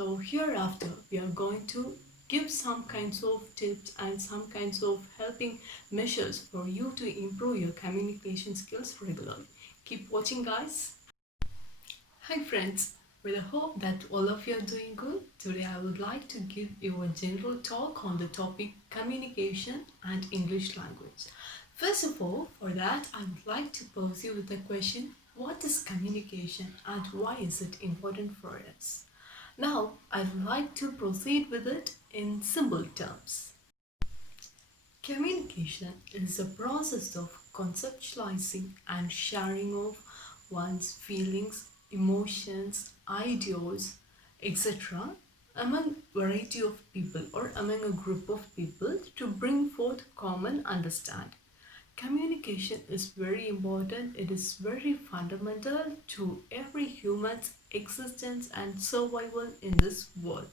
So hereafter we are going to give some kinds of tips and some kinds of helping measures for you to improve your communication skills regularly. Keep watching, guys. Hi friends, with the hope that all of you are doing good. Today I would like to give you a general talk on the topic communication and English language. First of all, for that I would like to pose you with the question, what is communication and why is it important for us? Now I would like to proceed with it in simple terms. Communication is a process of conceptualizing and sharing of one's feelings, emotions, ideas, etc. among variety of people or among a group of people to bring forth common understanding. Communication is very important. It is very fundamental to every human's existence and survival in this world.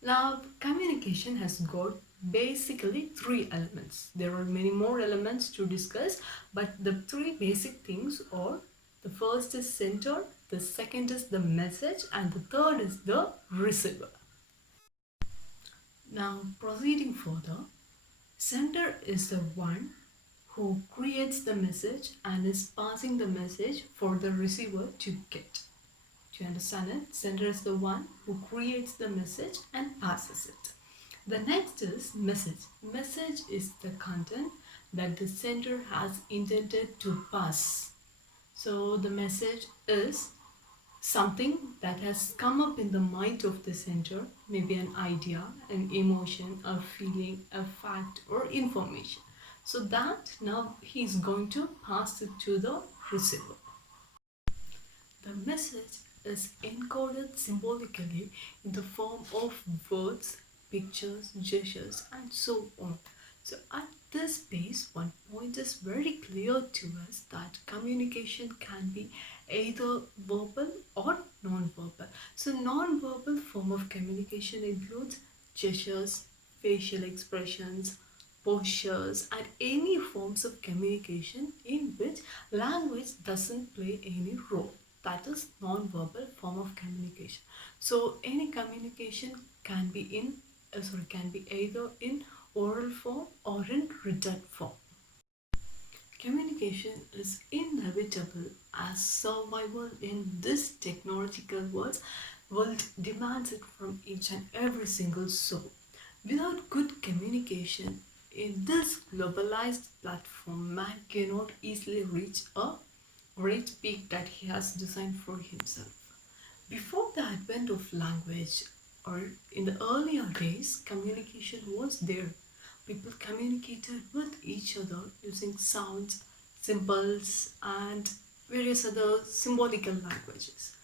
Now, communication has got basically three elements. There are many more elements to discuss, but the three basic things are: the first is sender, the second is the message, and the third is the receiver. Now, proceeding further, sender is the one who creates the message and is passing the message for the receiver to get. Do you understand it? Sender is the one who creates the message and passes it. The next is message. Message is the content that the sender has intended to pass. So the message is something that has come up in the mind of the sender, maybe an idea, an emotion, a feeling, a fact, or information. So that now he is going to pass it to the receiver. The message is encoded symbolically in the form of words, pictures, gestures, and so on. So at this base, one point is very clear to us that communication can be either verbal or non-verbal. So non-verbal form of communication includes gestures, facial expressions, postures, and any forms of communication in which language doesn't play any role. That is non-verbal form of communication. So any communication can be can be either in oral form or in written form. Communication is inevitable as survival in this technological world demands it from each and every single soul. Without good communication in this globalized platform, man cannot easily reach a great peak that he has designed for himself. Before the advent of language, or in the earlier days, communication was there. People communicated with each other using sounds, symbols, and various other symbolical languages.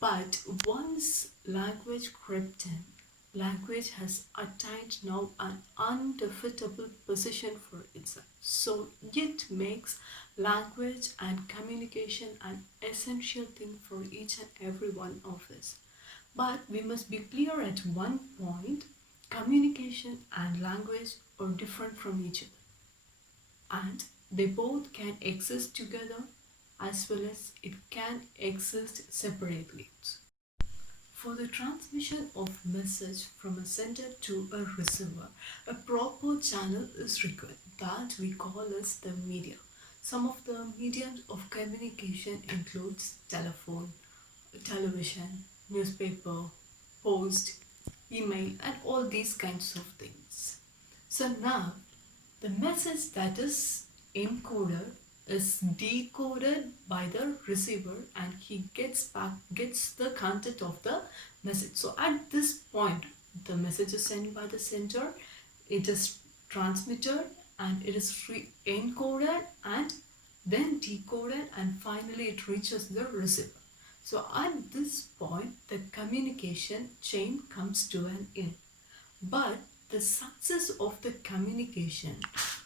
But once language crept in, language has attained now an undefeatable position for itself. So it makes language and communication an essential thing for each and every one of us. But we must be clear at one point, communication and language are different from each other. And they both can exist together as well as it can exist separately. For the transmission of message from a sender to a receiver, a proper channel is required that we call as the media. Some of the mediums of communication includes telephone, television, newspaper, post, email, and all these kinds of things. So now the message that is encoded is decoded by the receiver and he gets the content of the message. So at this point, the message is sent by the sender, it is transmitted and it is encoded and then decoded and finally it reaches the receiver. So at this point, the communication chain comes to an end. But the success of the communication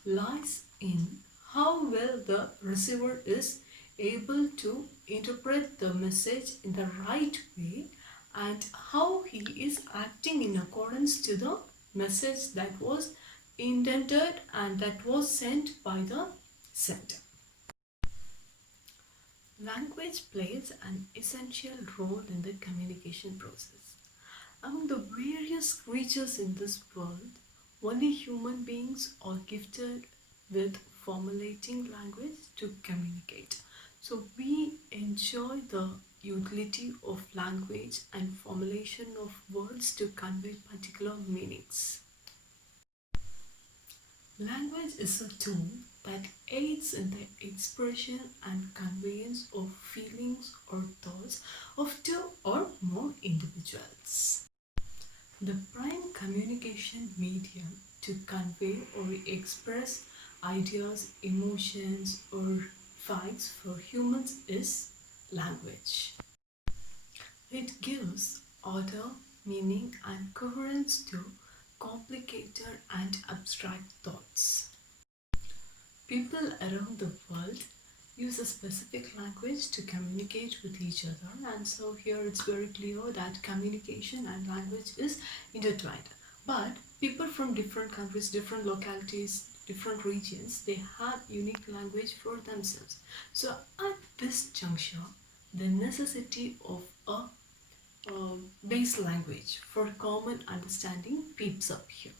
lies in how well the receiver is able to interpret the message in the right way and how he is acting in accordance to the message that was intended and that was sent by the sender. Language plays an essential role in the communication process. Among the various creatures in this world, only human beings are gifted with formulating language to communicate. So we enjoy the utility of language and formulation of words to convey particular meanings. Language is a tool that aids in the expression and conveyance of feelings or thoughts of two or more individuals. The prime communication medium to convey or express ideas, emotions, or facts for humans is language. It gives order, meaning, and coherence to complicated and abstract thoughts. People around the world use a specific language to communicate with each other, and so here it's very clear that communication and language is intertwined. But people from different countries, different localities, different regions, they have unique language for themselves. So at this juncture, the necessity of a base language for common understanding peeps up here.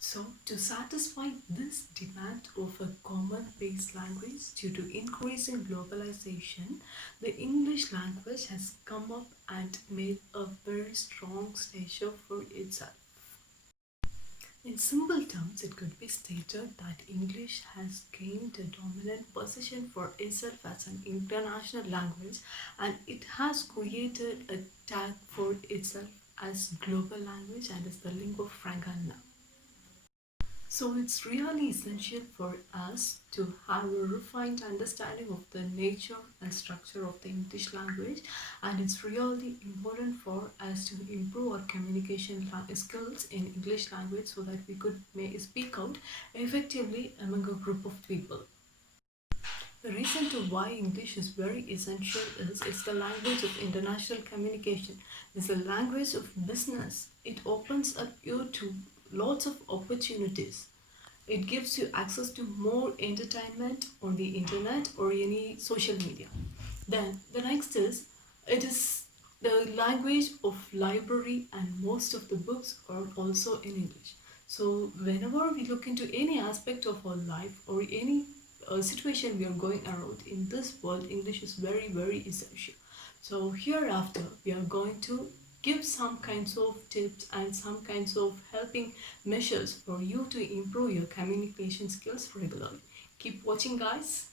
So, to satisfy this demand of a common base language due to increasing globalization, the English language has come up and made a very strong stature for itself. In simple terms, it could be stated that English has gained a dominant position for itself as an international language, and it has created a tag for itself as global language and is the lingua franca now. So it's really essential for us to have a refined understanding of the nature and structure of the English language, and it's really important for us to improve our communication skills in English language so that we could speak out effectively among a group of people. The reason to why English is very essential is it's the language of international communication. It's the language of business. It opens up you to lots of opportunities. It gives you access to more entertainment on the internet or any social media. Then the next is it is the language of library, and most of the books are also in English. So whenever we look into any aspect of our life or any situation we are going around in this world, English is very essential. So hereafter we are going to give some kinds of tips and some kinds of helping measures for you to improve your communication skills regularly. Keep watching, guys.